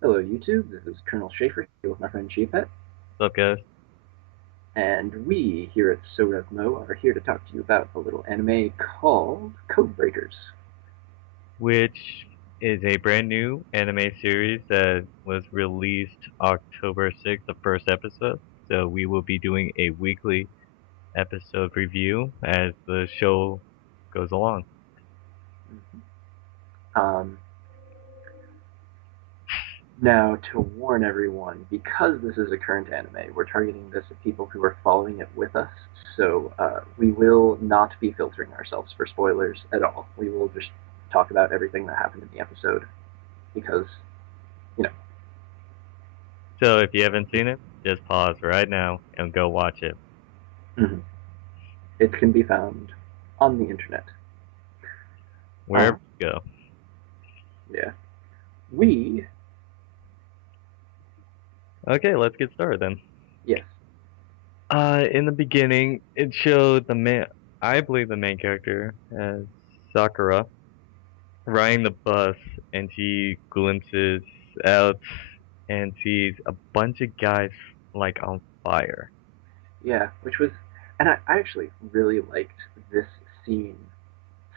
Hello, YouTube. This is Colonel Schaefer here with my friend Sheepet, What's up, guys? and we here at SoRevMo are here to talk to you about a little anime called Code Breakers. Which is a brand new anime series that was released October 6th, the first episode. So we will be doing a weekly episode review as the show goes along. Um, Now, to warn everyone, because this is a current anime, we're targeting this at people who are following it with us. So we will not be filtering ourselves for spoilers at all. We will just talk about everything that happened in the episode because, you know, So if you haven't seen it, just pause right now and go watch it. it can be found on the internet. Uh, Wherever you go. yeah. We, Okay, let's get started then. yes. In the beginning, it showed I believe the main character as Sakura riding the bus, and she glimpses out and sees a bunch of guys like on fire. Yeah, which was, and I actually really liked this scene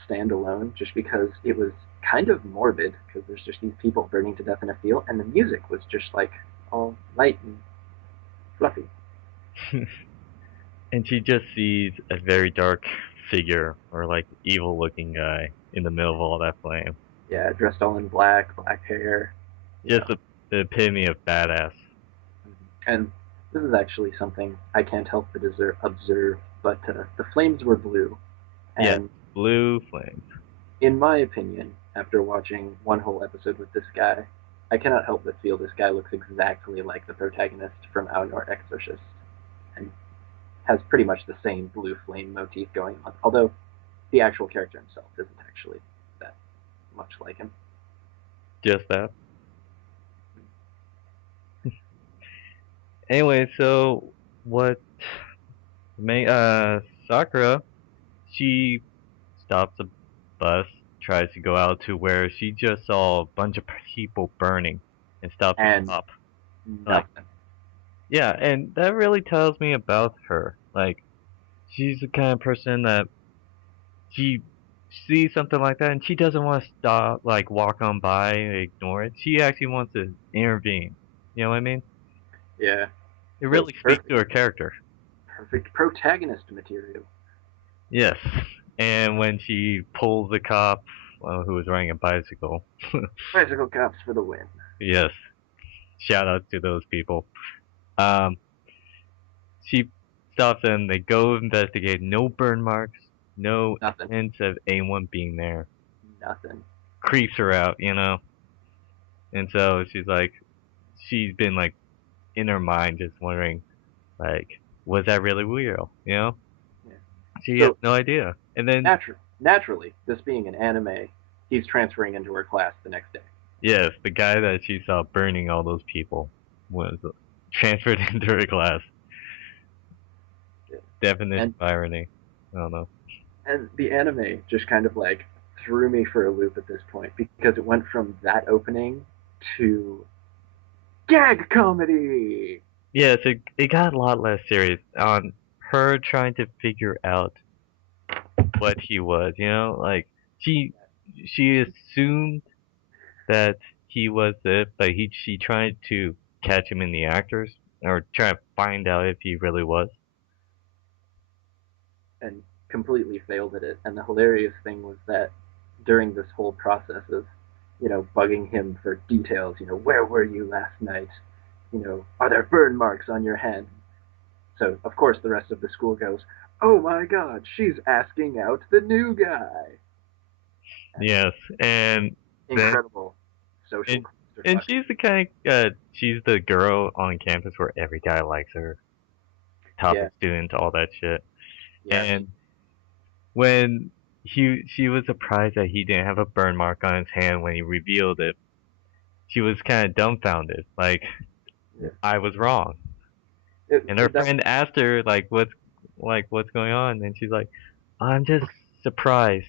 standalone just because it was kind of morbid because there's just these people burning to death in a field, and the music was just like all light and fluffy. And she just sees a very dark figure or like evil looking guy in the middle of all that flame. Yeah, dressed all in black, black hair, you Just know. the epitome of badass. And this is actually something I can't help but observe, but the flames were blue, Yes, and blue flames. in my opinion, after watching one whole episode with this guy, I cannot help but feel this guy looks exactly like the protagonist from Our Nor Exorcist, and has pretty much the same blue flame motif going on. Although the actual character himself isn't actually that much like him. Just that. Anyway, so what main Sakura, she stops a bus, tries to go out to where she just saw a bunch of people burning and stops to And stop. Like, nothing. yeah, and that really tells me about her. Like, she's the kind of person that she sees something like that and she doesn't want to stop, like, walk on by and ignore it. She actually wants to intervene. You know what I mean? Yeah, It so really speaks perfect, to her character. perfect protagonist material. Yes. And when she pulls the cop, who was riding a bicycle, Bicycle cops for the win. yes, shout out to those people. Um, she stops them. They go investigate. No burn marks. No Nothing. hints of anyone being there. Nothing. Creeps her out, you know. And so she's like, she's been like in her mind, just wondering, like, was that really real? You know. Yeah. She has So no idea. And then, naturally, this being an anime, he's transferring into her class the next day. yes, the guy that she saw burning all those people was transferred into her class. Yeah. Definition And of irony. I don't know. and the anime just kind of like threw me for a loop at this point because it went from that opening to gag comedy. Yes, it got a lot less serious on her trying to figure out what he was. You know, like she she assumed that he was it, but she tried to catch him in the actors or try to find out if he really was. And completely failed at it. And the hilarious thing was that during this whole process of, bugging him for details, where were you last night? Are there burn marks on your hand? So, of course, the rest of the school goes, oh my god, she's asking out the new guy. And Yes, and then incredible social and clusterfuck. she's the kind she's the girl on campus where every guy likes her, top Yeah, of student, all that shit. yes. And when she was surprised that he didn't have a burn mark on his hand when he revealed it. She was kind of dumbfounded, Yeah. I was wrong. And her That, friend asked her what's going on, and she's like, I'm just surprised.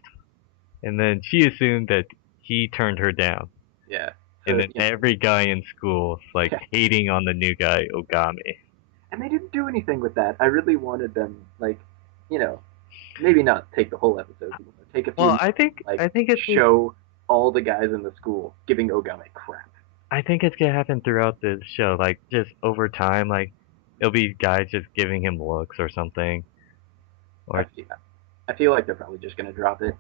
And then she assumed that he turned her down. yeah. And to, then every guy in school is like yeah. hating on the new guy, Ogami. And they didn't do anything with that. I really wanted them, like, you know, maybe not take the whole episode, but, take a few Well, minutes, like, I think it's show all the guys in the school giving Ogame crap. I think it's gonna happen throughout the show, like just over time, like it'll be guys just giving him looks or something, I or feel, I feel like they're probably just gonna drop it.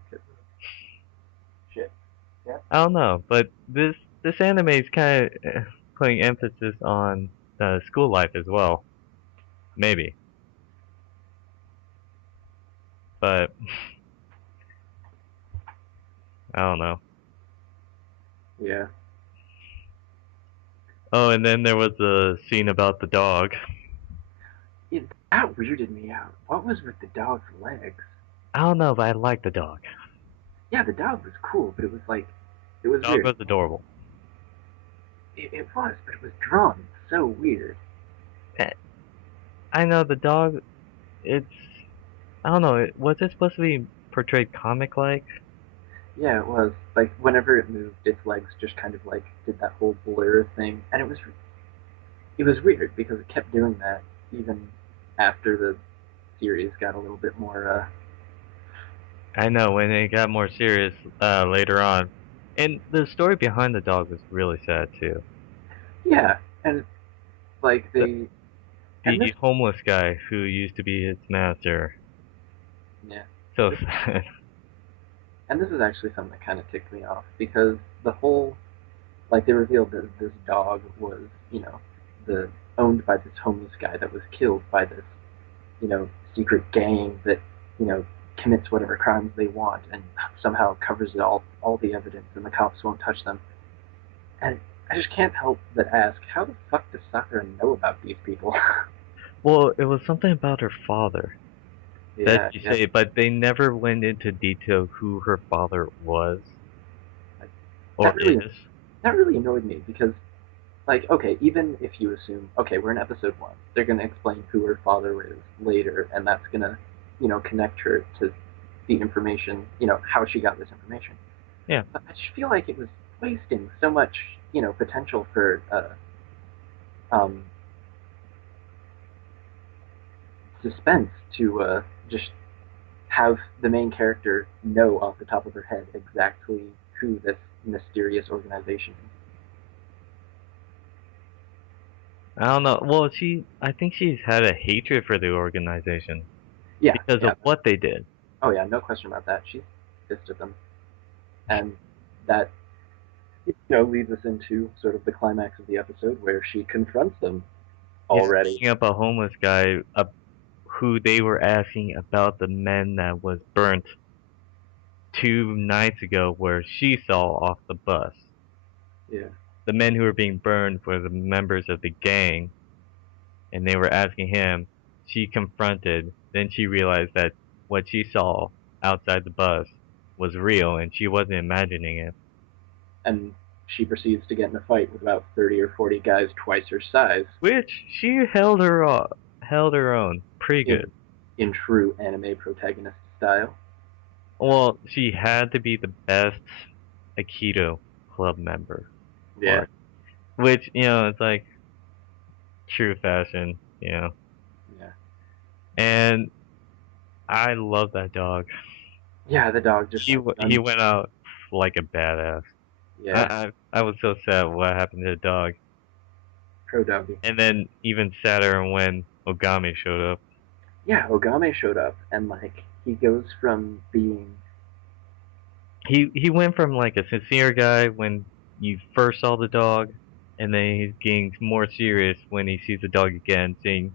Shit. Yeah. I don't know. But this anime is kind of putting emphasis on school life as well, maybe. But I don't know. Yeah. Oh, and then there was a scene about the dog. That weirded me out. What was with the dog's legs? I don't know, but I like the dog. Yeah, the dog was cool, but it was like, it was Dog weird. was adorable. It was, but it was drawn so weird. Eh, I know the dog. It's I don't know. Was it supposed to be portrayed comic-like? Yeah, it was. Like, whenever it moved, its legs just kind of like did that whole blur thing, and it was weird because it kept doing that even after the series got a little bit more. I know when it got more serious later on, and the story behind the dog was really sad too. Yeah, and like The, they and this the homeless guy who used to be his master, yeah, so this sad. and this is actually something that kind of ticked me off because the whole like they revealed that this dog was the owned by this homeless guy that was killed by this secret gang that you know commits whatever crimes they want and somehow covers it all the evidence and the cops won't touch them. And I just can't help but ask, how the fuck does Sakura know about these people? Well, it was something about her father that Yeah, you yeah. say, but they never went into detail who her father was or That really is. that really annoyed me because like okay, even if you assume okay, we're in episode 1, they're going to explain who her father is later and that's going to connect her to the information, how she got this information. Yeah, But I just feel like it was wasting so much, potential for um, suspense to just have the main character know off the top of her head exactly who this mysterious organization is. I don't know. Well, I think she's had a hatred for the organization Yeah, because yeah. of what they did. Oh yeah, no question about that. She's pissed at them, and that leads us into sort of the climax of the episode where she confronts them Yeah, already. beating up a homeless guy who they were asking about the men that was burnt 2 nights ago where she saw off the bus. Yeah, The men who were being burned were the members of the gang, and they were asking him. She confronted, then she realized that what she saw outside the bus was real and she wasn't imagining it. and she proceeds to get in a fight with about 30 or 40 guys twice her size Which she held her own pretty in good. in true anime protagonist style. Well, she had to be the best Aikido club member. Yeah, Or which, it's like true fashion, you know. yeah, And I love that dog. yeah. The dog just like He runs. went out like a badass. Yeah, I was so sad what happened to the dog. pro doggy. And then even sadder when Ogami showed up. Yeah, Ogame showed up and like he goes from being He went from like a sincere guy when you first saw the dog, and then he's getting more serious when he sees the dog again, saying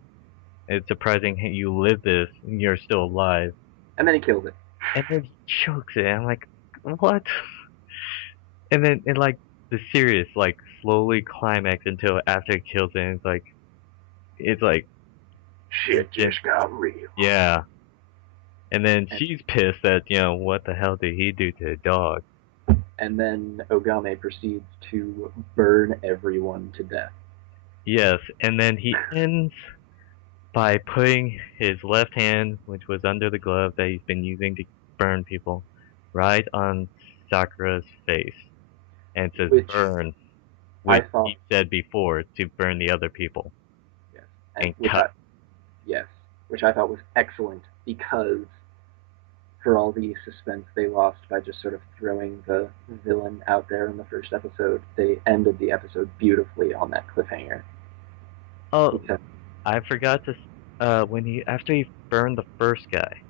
it's surprising hey, you live this and you're still alive. and then he kills it. And then he chokes it. I'm like, what? And then it like the serious like slowly climax until after it kills it. And it's like Shit yeah, just got real. yeah. And then And, she's pissed that what the hell did he do to the dog? and then Ogame proceeds to burn everyone to death. Yes, and then he ends by putting his left hand, which was under the glove that he's been using to burn people, right on Sakura's face, and says Which burn. I which thought he said before to burn the other people yes, and which I cut. yes, which I thought was excellent because for all the suspense they lost by just sort of throwing the villain out there in the first episode, they ended the episode beautifully on that cliffhanger. Oh, Because I forgot to. When he after he burned the first guy,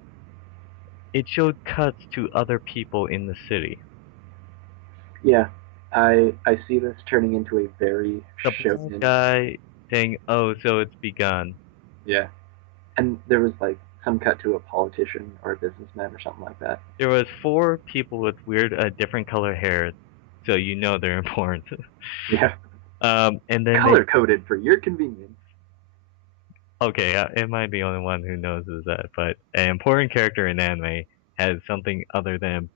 it showed cuts to other people in the city. yeah, I see this turning into a very The black shonen. guy saying, "Oh, so it's begun." Yeah, and there was like some cut to a politician or a businessman or something like that. There was four people with weird, different color hair, so you know they're important. Yeah, And then they color coded for your convenience. okay, am I the only one who knows that? But an important character in anime has something other than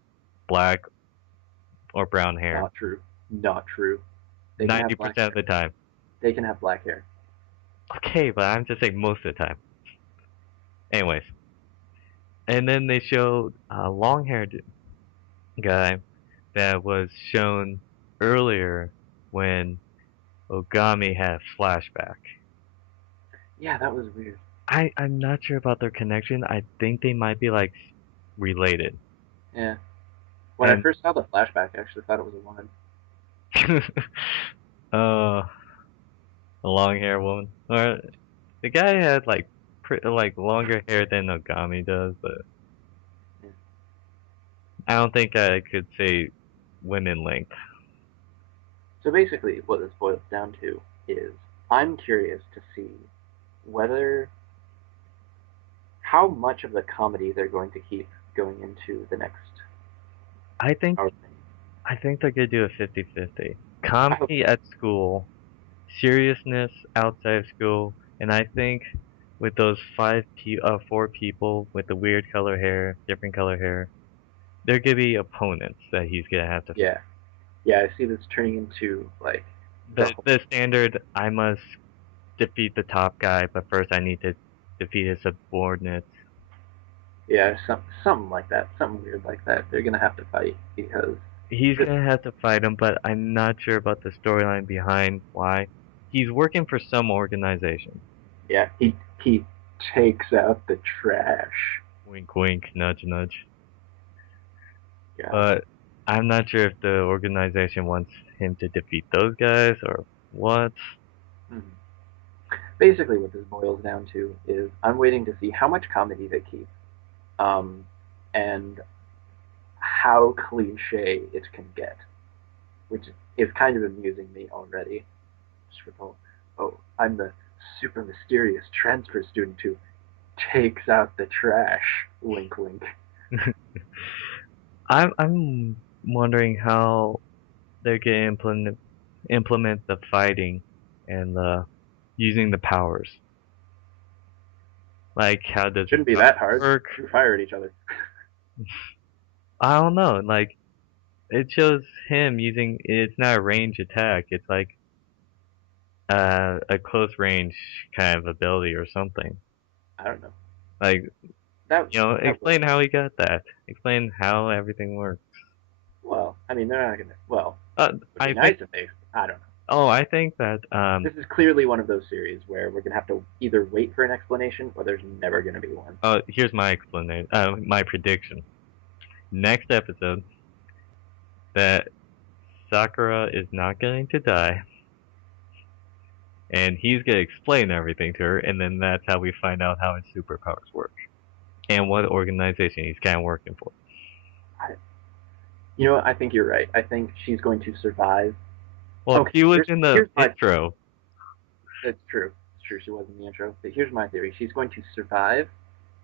black or brown hair. Not true. Not true. They can have black 90% of hair. the time. They can have black hair. Okay, but I'm just saying most of the time. Anyways, and then they showed a long-haired guy that was shown earlier when Ogami had a flashback. Yeah, that was weird. I'm not sure about their connection. I think they might be like related. Yeah. When I And first saw the flashback, I actually thought it was a woman. uh, a long hair woman. Or the guy had like like longer hair than Ogami does, but Yeah. I don't think I could say women length. So basically, what this boils down to is I'm curious to see whether how much of the comedy they're going to keep going into the next I think hour. I think they're gonna do a 50-50. I hope Comedy so. at school, seriousness outside of school, and I think with those four people with the weird color hair, different color hair, they're gonna be opponents that he's gonna have to. Yeah. Yeah, I see this turning into like the whole, The standard I must defeat the top guy, but first I need to defeat his subordinates. yeah, something like that, something weird like that. They're gonna have to fight because He's gonna have to fight him, but I'm not sure about the storyline behind why. He's working for some organization. yeah, he takes out the trash. Wink, wink, nudge, nudge. God. But I'm not sure if the organization wants him to defeat those guys or what. Mhm. Basically, what this boils down to is I'm waiting to see how much comedy they keep, um, and how cliche it can get, which is kind of amusing me already. Just with oh, I'm the super mysterious transfer student who takes out the trash. Wink, wink. I'm wondering how they're gonna implement the fighting and the using the powers. Like how does his Shouldn't be power that hard. work? We fire at each other. I don't know. Like it shows him using it's not a range attack. It's like a close range kind of ability or something. I don't know. Like That that would explain how he got that. Explain how everything works. well. I mean, they're not gonna. Well, it would be I think. nice if they. I don't know. Oh, I think that. This is clearly one of those series where we're gonna have to either wait for an explanation or there's never gonna be one. Here's my explanation. My prediction. Next episode, that Sakura is not going to die, and he's gonna explain everything to her, and then that's how we find out how his superpowers work and what organization he's kind of working for. I, you know what? I think you're right. I think she's going to survive. Well, Okay, he was in the here's my theory. intro. It's true. It's true. She was in the intro. But here's my theory. She's going to survive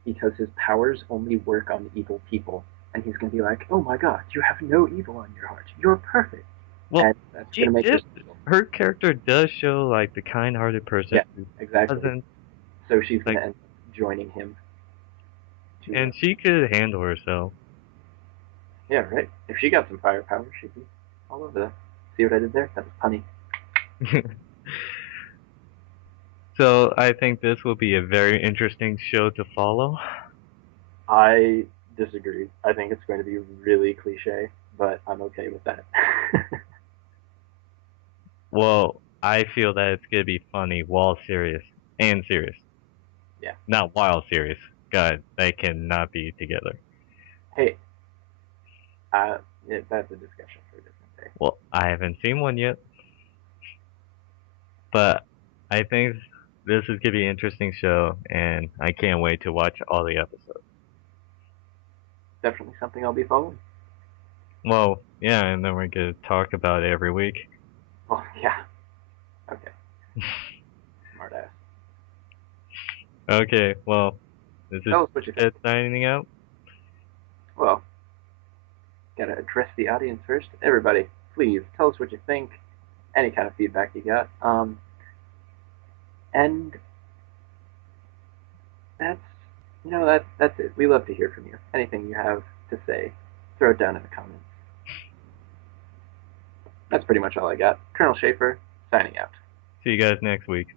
because his powers only work on evil people, and he's going to be like, "Oh my God, you have no evil on your heart. You're perfect," Well, and that's going she to make her did. special. Her character does show like the kind-hearted person Yeah, who exactly. doesn't So she's going like, to end up joining him to. and she could handle herself. Yeah, right. If she got some firepower, she'd be all over that. See what I did there? That was punny. So I think this will be a very interesting show to follow. I disagree. I think it's going to be really cliche, but I'm okay with that. Well, I feel that it's gonna be funny while serious and serious, Yeah. not while serious. God, they cannot be together. Hey, uh, that's a discussion for a different day. Well, I haven't seen one yet, but I think this is gonna be an interesting show, and I can't wait to watch all the episodes. Definitely something I'll be following. Well, yeah, and then we're gonna talk about it every week. Well, yeah. Okay. Smart ass. Okay, well, this is Tell us what you think. Ted signing out. Well, gotta address the audience first. Everybody, please tell us what you think. Any kind of feedback you got. And that's that's it. We love to hear from you. Anything you have to say, throw it down in the comments. That's pretty much all I got. Colonel Schaefer signing out. See you guys next week.